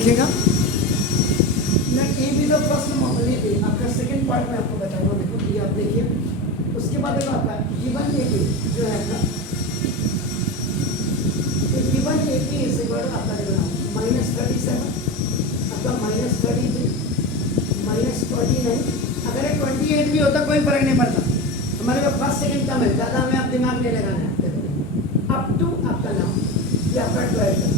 देखिएगा ना, A be the first मामले पे आपका सेकंड पार्ट में आपको बताऊंगा। देखो ये आप देखिए, उसके बाद देखो आपका गिवन ए बी जो है आपका given A B is equal आपका देखो -37 आपका -33 -29। अगर ये 28 भी होता कोई फर्क नहीं पड़ता, हमारे पास फर्स्ट सेकंड कम है, ज़्यादा हमें आप दिमाग नहीं लगाना है। देखो अप टू आपका नाम ये आपका 12 तक,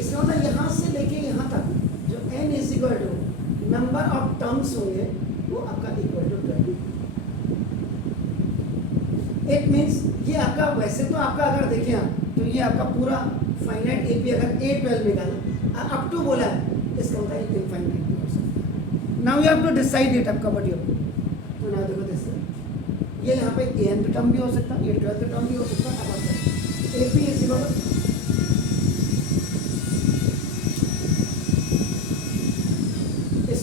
इसका मतलब यहाँ से लेके यहाँ तक जो n is equal to number of terms होंगे वो आपका इक्वल टू 12। इट मीन्स ये आपका, वैसे तो आपका अगर देखें आप तो ये आपका पूरा फाइनाइट एपी अगर A12 निकाला अप टू बोला है, इसका होता है इनफाइनाइट भी हो सकता है। Now you have to decide it आपका व्हाट यू, तो ना देखो दिस ये यहाँ पे n टर्म भी हो सकता है, ये 12th टर्म भी हो सकता है। अब आप AP is equal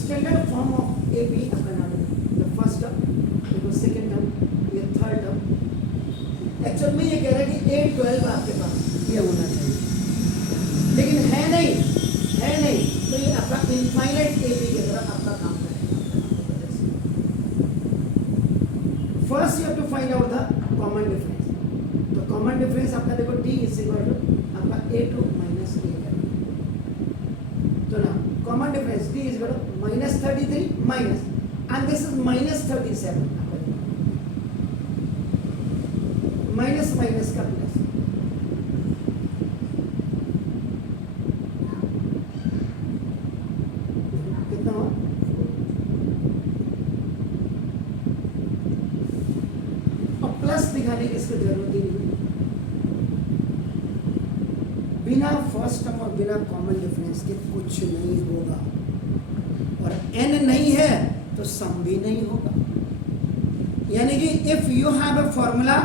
standard form of A B आपका नाम है द फर्स्ट टर्म, देखो सेकंड टर्म, ये थर्ड टर्म। एक्चुअल में ये कह रहा है कि A12 आपके पास ये होना चाहिए, लेकिन है नहीं, तो ये आपका इनफाइनाइट ए बी की तरह आपका काम करेगा। First you have to find out the common difference. तो कॉमन डिफरेंस आपका देखो D इज इक्वल टू आपका A2 माइनस A है। तो ना common difference D is equal to -33 minus and this is -37, minus minus का प्लस। कितना हुआ? अब प्लस दिखाने की इसको जरूरत ही नहीं, बिना फर्स्ट टर्म और बिना कॉमन डिफरेंस के कुछ नहीं होगा, और n नहीं है तो सम भी नहीं होगा। यानी कि if you have a formula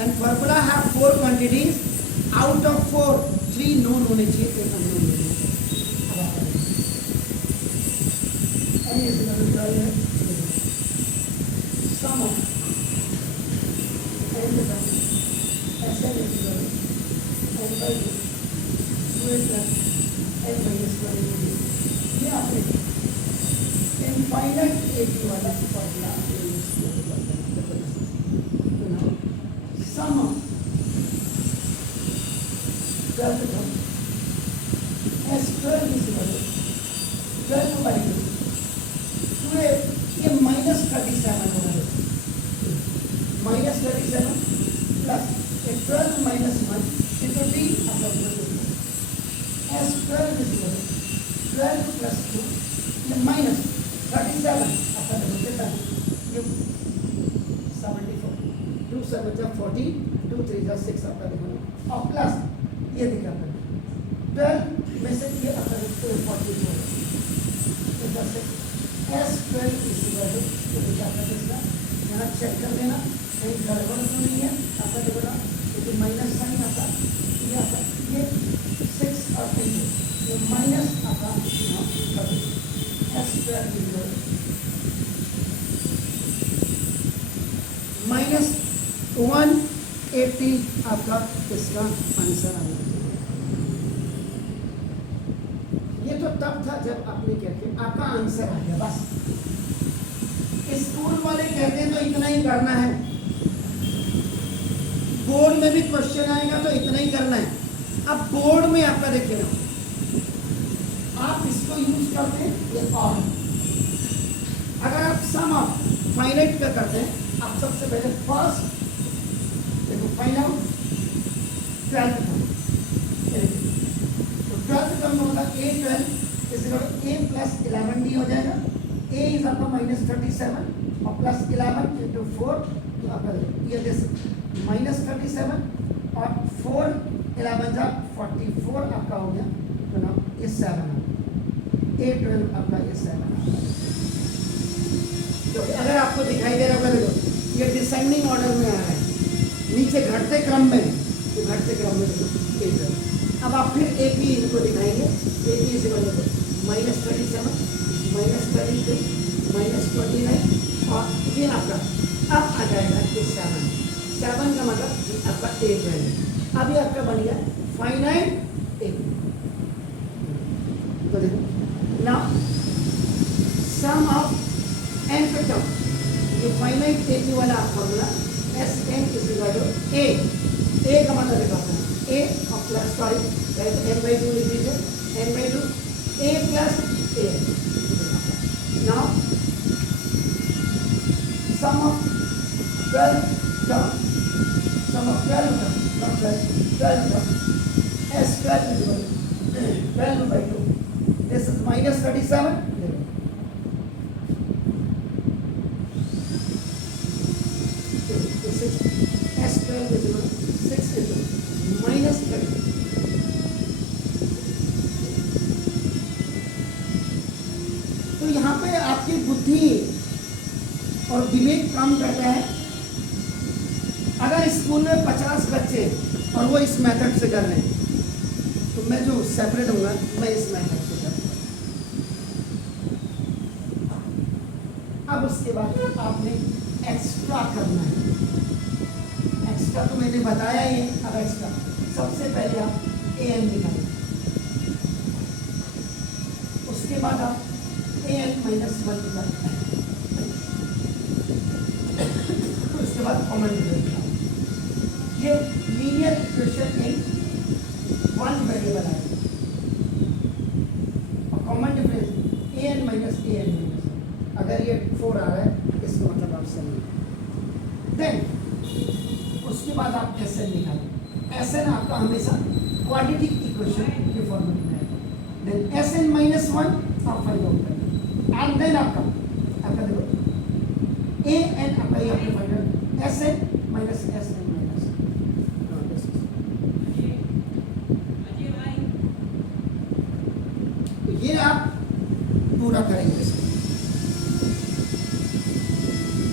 and formula have 4 quantities, out of 4 3 known होने चाहिए, एक अननोन होने चाहिए। सम of n SN is equal to n by 2 plus n minus 1 ये आपने इनफाइनाइट ए बी वाला फॉर्मूला यूज किया। Sum of 12 term S12 is equal to 12 by 2 ये -37 होगा, -37 plus 12 minus 1 into D upon S12 is equal to 12 plus 2 minus 37 upon the कितना ये 74, 2 7 40, 2 3 6 आपका देखो, और प्लस ये दिखा 12 में से ये आपका 44 S12 is equal to ये दिखा इसका यहाँ चेक कर लेना कहीं गड़बड़ तो नहीं है आपका देखो ना, क्योंकि माइनस साइन आता ये 6 और 3 ये माइनस आता -180 आपका इसका आंसर आना चाहिए। ये तो तब था जब आपने क्या किया, आपका आंसर आ गया बस। स्कूल वाले कहते हैं तो इतना ही करना है, बोर्ड में भी क्वेश्चन आएगा तो इतना ही करना है। अब बोर्ड में आपका देखिएगा, आप इसको यूज करते हैं ये और, अगर आप सम ऑफ फाइनाइट का करते हैं, आप सबसे पहले फर्स्ट देखो फाइंड आउट 12th टर्म, तो 12th टर्म होगा A12 is equal to A plus 11 D हो जाएगा। A इज आपका -37 और प्लस 11 into 4 तो आपका ये जैसे -37 और 4 11 जा 44 आपका हो गया, तो ना ये 7 A12 आपका ये 7 तो अगर आपको दिखाई दे रहा होगा देखो ये डिसेंडिंग ऑर्डर में आ रहा है, नीचे घटते क्रम में, तो घटते क्रम में देखो A12। अब आप फिर AP इनको दिखाएंगे, AP इज इक्वल टू -37 -33 -29 और ये आपका अब आ जाएगा ये 7 का मतलब आपका A12। अब ये आपका बन गया फाइनाइट A। तो देखो नाउ सम ऑफ एन का टर्म, ये फाइनाइट एपी वाला formula S N is equal to A का मतलब है A of plus sorry N by two लिख दीजिए N by two A plus A now sum of 12 term, sum of 12 term, not 12 term, S 12 is equal to 12 by 2. This is minus 37. This is S 12 is equal to 6 into minus 30. तो यहाँ पे आपकी बुद्धि और दिमाग काम करता है। अगर स्कूल में 50 बच्चे और वो इस मेथड से कर रहे हैं तो मैं जो सेपरेट होगा मैं इस मेथड से करूँगा। अब उसके बाद आपने एक्स्ट्रा करना है। एक्स्ट्रा तो मैंने बताया ही है। अब एक्स्ट्रा सबसे पहले आप ए एन निकालें, उसके बाद आप ए एन माइनस 1 निकालें, उसके बाद कॉमन डिफरेंस। ये linear equation in one variable है और common difference A N minus A N minus. अगर ये 4 आ रहा है इसका मतलब आप सही। देन उसके बाद आप एस एन निकालें। एस एन आपका हमेशा क्वाड्रेटिक इक्वेशन के फॉर्मेट में है। देन एस एन माइनस 1 आप फाइंड आउट करें एंड देन आपका देखो ए एन आपका ये आपने find out S N minus S N minus. ये आप पूरा करेंगे।